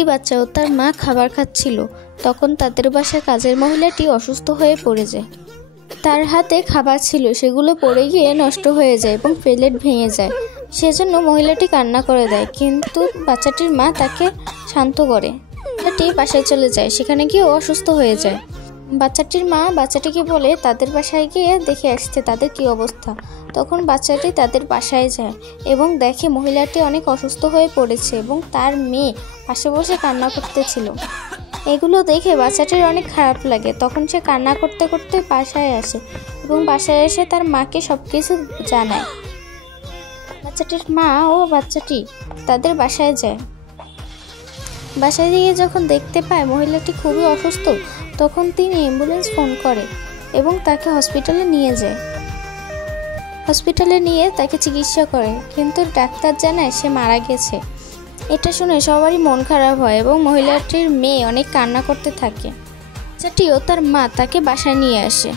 একটি বাচ্চা ও তার মা খাবার খাচ্ছিল। তখন তাদের বাসার কাজের মহিলাটি অসুস্থ হয়ে পড়ে যায়। তার হাতে খাবার ছিল, সেগুলো পড়ে গিয়ে নষ্ট হয়ে যায় এবং প্লেট ভেঙে যায়। সেজন্য মহিলাটি কান্না করে দেয়, কিন্তু বাচ্চাটির মা তাকে শান্ত করে। বাচ্চাটি বাসায় চলে যায়, সেখানে গিয়ে অসুস্থ হয়ে যায়। বাচ্চাটির মা বাচ্চাটিকে বলে তাদের বাসায় গিয়ে দেখে আসতে তাদের কি অবস্থা। তখন বাচ্চাটি তাদের বাসায় যায় এবং দেখে মহিলাটি অনেক অসুস্থ হয়ে পড়েছে এবং তার মেয়ে পাশে বসে কান্না করতেছিল। এগুলো দেখে বাচ্চাটির অনেক খারাপ লাগে। তখন সে কান্না করতে করতে বাসায় আসে এবং বাসায় এসে তার মাকে সব কিছু জানায়। বাচ্চাটির মা ও বাচ্চাটি তাদের বাসায় যায়। বাসায় গিয়ে যখন দেখতে পায় মহিলাটি খুবই অসুস্থ, তখন তিনি অ্যাম্বুলেন্স ফোন করে এবং তাকে হসপিটালে নিয়ে যায়। হসপিটালে নিয়ে তাকে চিকিৎসা করে, কিন্তু ডাক্তার জানায় সে মারা গেছে। এটা শুনে সবারই মন খারাপ হয় এবং মহিলাটির মেয়ে অনেক কান্না করতে থাকে। বাচ্চাটিও তার মা তাকে বাসায় নিয়ে আসে।